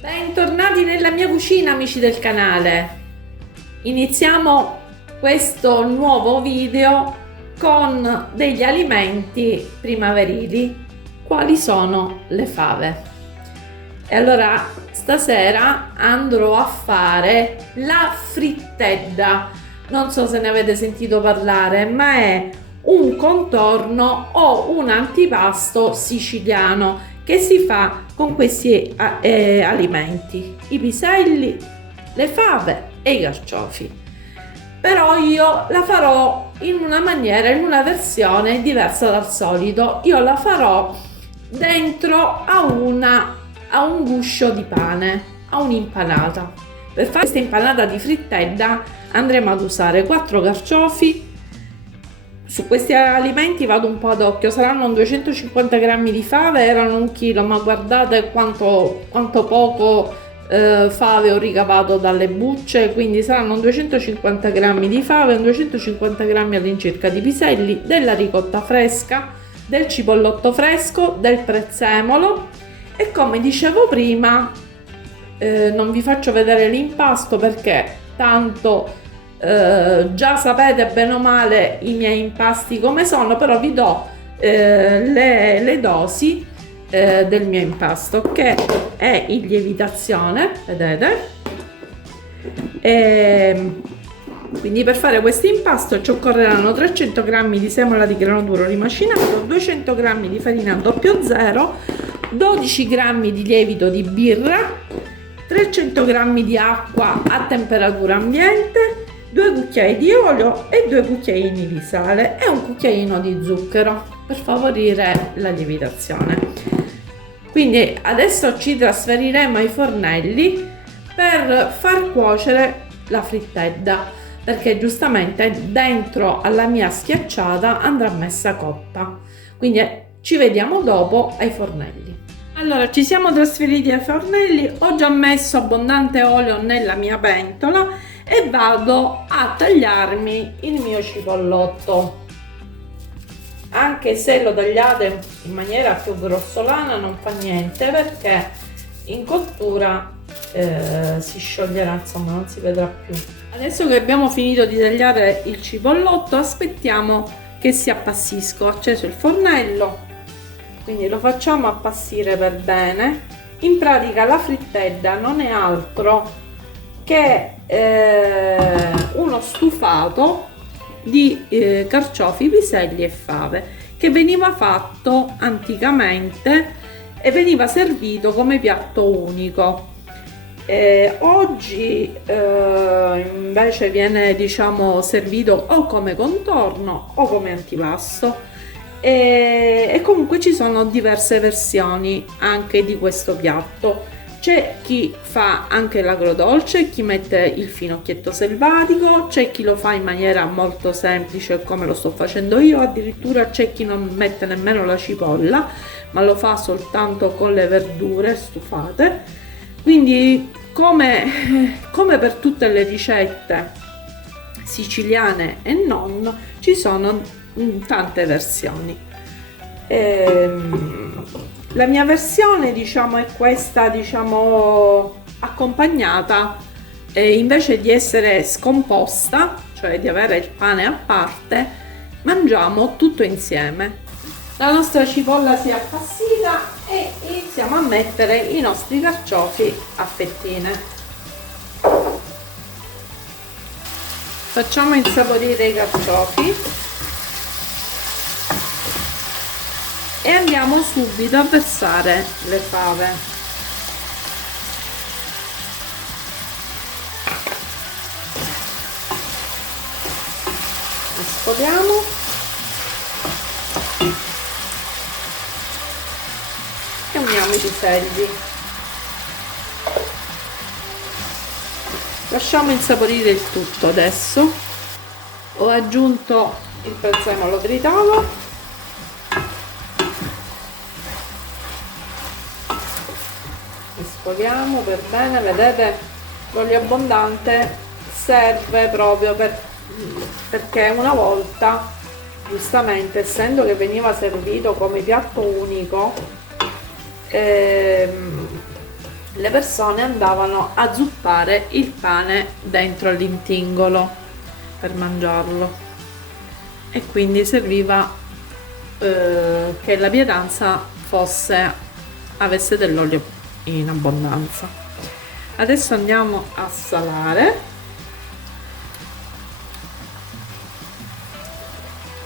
Bentornati nella mia cucina, amici del canale. Iniziamo questo nuovo video con degli alimenti primaverili, quali sono le fave. E allora stasera andrò a fare la frittedda. Non so se ne avete sentito parlare, ma è un contorno o un antipasto siciliano che si fa con questi alimenti: i piselli, le fave e i carciofi. Però io la farò in una maniera, in una versione diversa dal solito. Io la farò dentro a un guscio di pane, a un'impanata. Per fare questa impanata di frittedda andremo ad usare 4 carciofi. Su questi alimenti vado un po' ad occhio, saranno 250 grammi di fave, erano 1 chilo, ma guardate quanto poco fave ho ricavato dalle bucce, quindi saranno 250 grammi di fave, 250 grammi all'incirca di piselli, della ricotta fresca, del cipollotto fresco, del prezzemolo e, come dicevo prima, non vi faccio vedere l'impasto perché tanto già sapete bene o male i miei impasti come sono, però vi do le dosi del mio impasto, che è in lievitazione, vedete. Quindi per fare questo impasto ci occorreranno 300 g di semola di grano duro rimacinato, 200 g di farina 00, 12 g di lievito di birra, 300 g di acqua a temperatura ambiente, 2 cucchiai di olio e 2 cucchiaini di sale e un cucchiaino di zucchero per favorire la lievitazione. Quindi adesso ci trasferiremo ai fornelli per far cuocere la frittedda, perché giustamente dentro alla mia schiacciata andrà messa cotta. Quindi ci vediamo dopo ai fornelli. Allora, ci siamo trasferiti ai fornelli, ho già messo abbondante olio nella mia pentola e vado a tagliarmi il mio cipollotto. Anche se lo tagliate in maniera più grossolana non fa niente, perché in cottura si scioglierà, insomma non si vedrà più. Adesso che abbiamo finito di tagliare il cipollotto, aspettiamo che si appassisca. Ho acceso il fornello, quindi lo facciamo appassire per bene. In pratica la frittedda non è altro che uno stufato di carciofi, piselli e fave, che veniva fatto anticamente e veniva servito come piatto unico. Oggi invece viene, diciamo, servito o come contorno o come antipasto, e comunque ci sono diverse versioni anche di questo piatto. C'è chi fa anche l'agrodolce, chi mette il finocchietto selvatico, c'è chi lo fa in maniera molto semplice come lo sto facendo io, addirittura c'è chi non mette nemmeno la cipolla ma lo fa soltanto con le verdure stufate. Quindi come per tutte le ricette siciliane e non, ci sono tante versioni. La mia versione, diciamo, è questa, diciamo, accompagnata, invece di essere scomposta, cioè di avere il pane a parte, mangiamo tutto insieme. La nostra cipolla si è appassita e iniziamo a mettere i nostri carciofi a fettine. Facciamo insaporire i carciofi e andiamo subito a versare le fave. Mescoliamo e uniamo i piselli. Lasciamo insaporire il tutto. Adesso ho aggiunto il prezzemolo tritato, mescoliamo per bene. Vedete, l'olio abbondante serve proprio perché una volta, giustamente, essendo che veniva servito come piatto unico, le persone andavano a zuppare il pane dentro l'intingolo per mangiarlo, e quindi serviva che la pietanza avesse dell'olio in abbondanza. Adesso andiamo a salare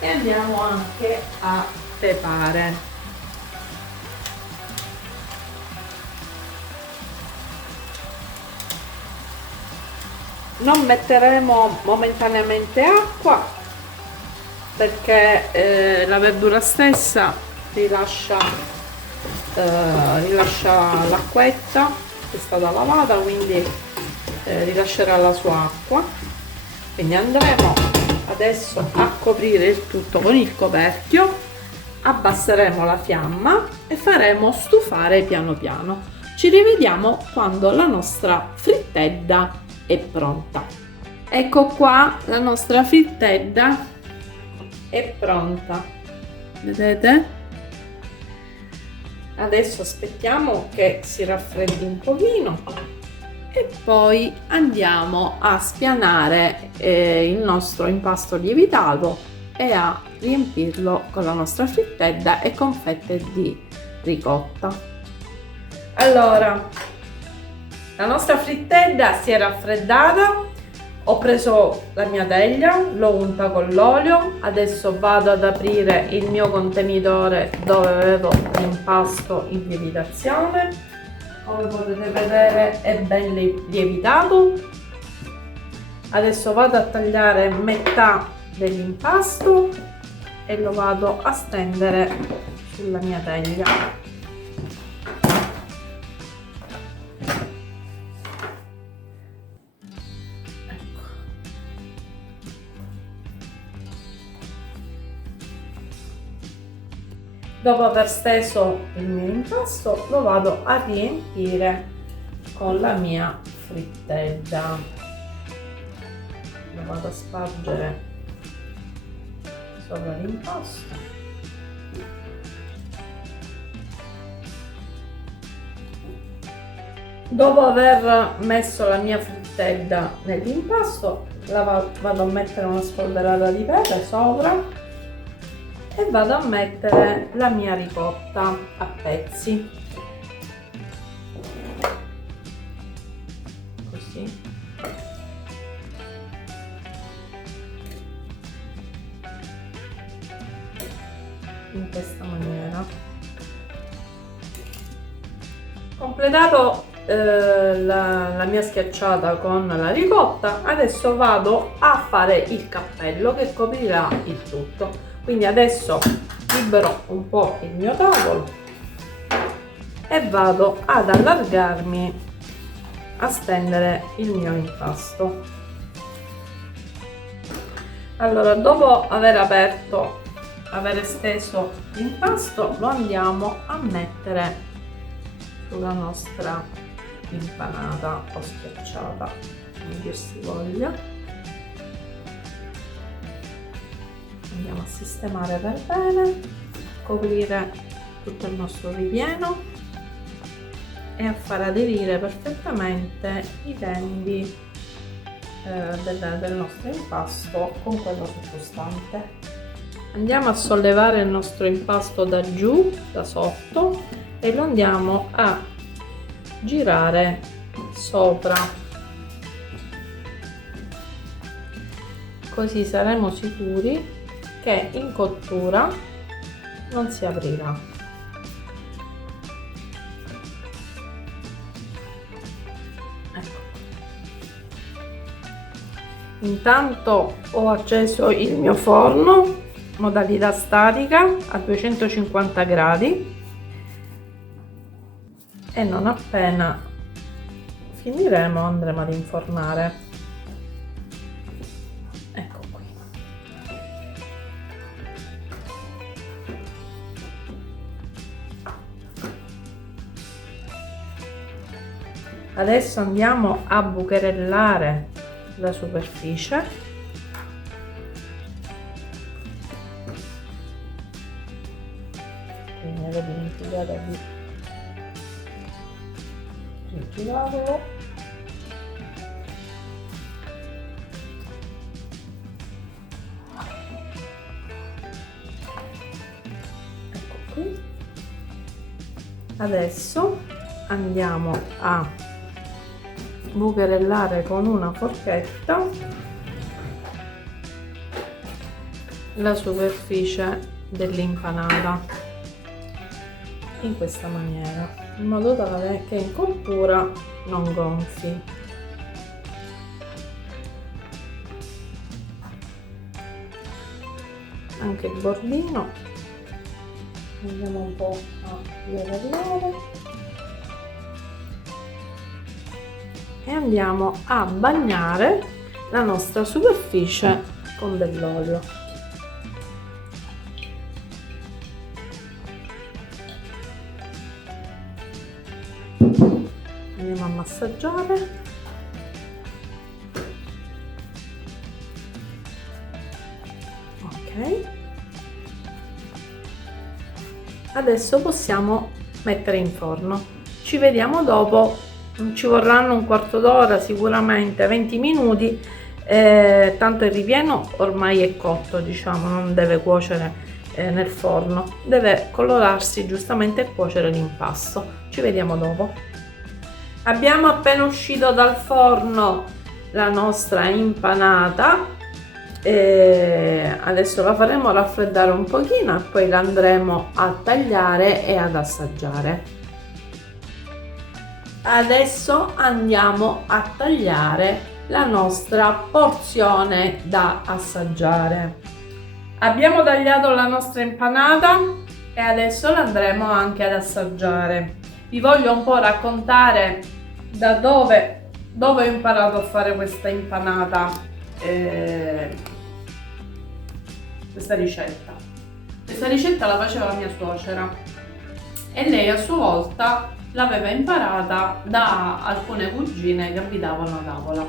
e andiamo anche a pepare. Non metteremo momentaneamente acqua perché la verdura stessa rilascia l'acquetta che è stata lavata, quindi rilascerà la sua acqua. Quindi andremo adesso a coprire il tutto con il coperchio, abbasseremo la fiamma e faremo stufare piano piano. Ci rivediamo quando la nostra frittedda è pronta. Ecco qua, la nostra frittedda è pronta, vedete? Adesso aspettiamo che si raffreddi un pochino e poi andiamo a spianare il nostro impasto lievitato e a riempirlo con la nostra frittedda e con fette di ricotta. Allora, la nostra frittedda si è raffreddata, ho preso la mia teglia, l'ho unta con l'olio, adesso vado ad aprire il mio contenitore dove avevo l'impasto in lievitazione. Come potete vedere è ben lievitato. Adesso vado a tagliare metà dell'impasto e lo vado a stendere sulla mia teglia. Dopo aver steso il mio impasto lo vado a riempire con la mia frittedda. Lo vado a spargere sopra l'impasto. Dopo aver messo la mia frittedda nell'impasto, vado a mettere una spolverata di pepe sopra e vado a mettere la mia ricotta a pezzi, così. In questa maniera. Completato la mia schiacciata con la ricotta, adesso vado a fare il cappello che coprirà il tutto. Quindi adesso libero un po' il mio tavolo e vado ad allargarmi a stendere il mio impasto. Allora, dopo aver esteso l'impasto, lo andiamo a mettere sulla nostra impanata o schiacciata, come dir si voglia. Andiamo a sistemare per bene, coprire tutto il nostro ripieno e a far aderire perfettamente i tendi del nostro impasto con quello sottostante. Andiamo a sollevare il nostro impasto da giù, da sotto, e lo andiamo a girare sopra, così saremo sicuri che in cottura non si aprirà. Ecco. Intanto ho acceso il mio forno, modalità statica a 250 gradi, e non appena finiremo andremo ad infornare. Ecco qui. Adesso andiamo a bucherellare la superficie. Quindi avevo dimenticato di e girarlo. Ecco qui. Adesso andiamo a bucherellare con una forchetta la superficie dell'impanata in questa maniera, in modo tale che in cottura non gonfi. Anche il bordino andiamo un po' a livellare e andiamo a bagnare la nostra superficie con dell'olio. Andiamo a massaggiare. Ok. Adesso possiamo mettere in forno. Ci vediamo dopo. Ci vorranno un quarto d'ora, sicuramente 20 minuti. Tanto il ripieno ormai è cotto, diciamo, non deve cuocere nel forno, deve colorarsi giustamente e cuocere l'impasto. Ci vediamo dopo. Abbiamo appena uscito dal forno la nostra impanata, adesso la faremo raffreddare un pochino e poi la andremo a tagliare e ad assaggiare. Adesso andiamo a tagliare la nostra porzione da assaggiare. Abbiamo tagliato la nostra impanata e adesso la andremo anche ad assaggiare. Vi voglio un po' raccontare da dove ho imparato a fare questa impanata, questa ricetta. Questa ricetta la faceva mia suocera e lei a sua volta l'aveva imparata da alcune cugine che abitavano a Avola.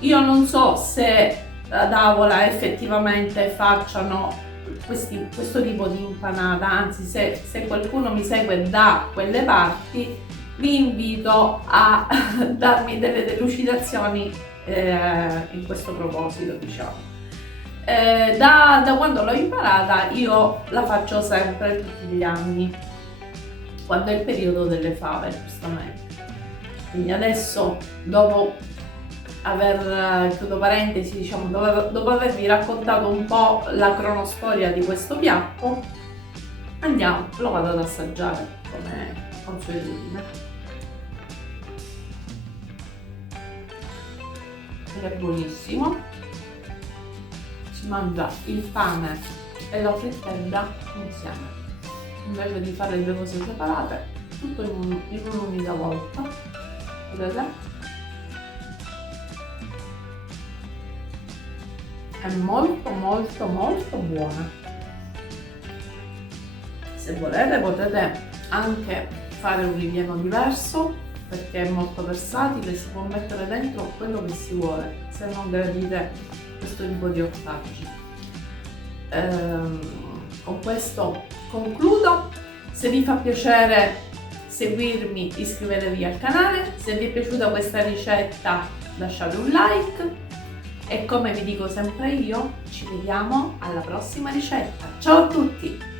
Io non so se ad Avola effettivamente facciano questo tipo di impanata, anzi se qualcuno mi segue da quelle parti vi invito a darmi delle delucidazioni in questo proposito, diciamo. Da quando l'ho imparata io la faccio sempre tutti gli anni, quando è il periodo delle fave, giustamente. Quindi adesso, dopo aver chiuso parentesi, diciamo, dopo avervi raccontato un po' la cronostoria di questo piatto, lo vado ad assaggiare come consuetudine. Ed è buonissimo, si mangia il pane e la frittella insieme, invece di fare due cose separate, tutto in un'unica volta. Vedete? È molto molto molto buona. Se volete potete anche fare un ripieno diverso, perché è molto versatile, si può mettere dentro quello che si vuole se non gradite questo tipo di ortaggi. Con questo concludo. Se vi fa piacere seguirmi, iscrivetevi al canale. Se vi è piaciuta questa ricetta lasciate un like. E come vi dico sempre io, ci vediamo alla prossima ricetta. Ciao a tutti!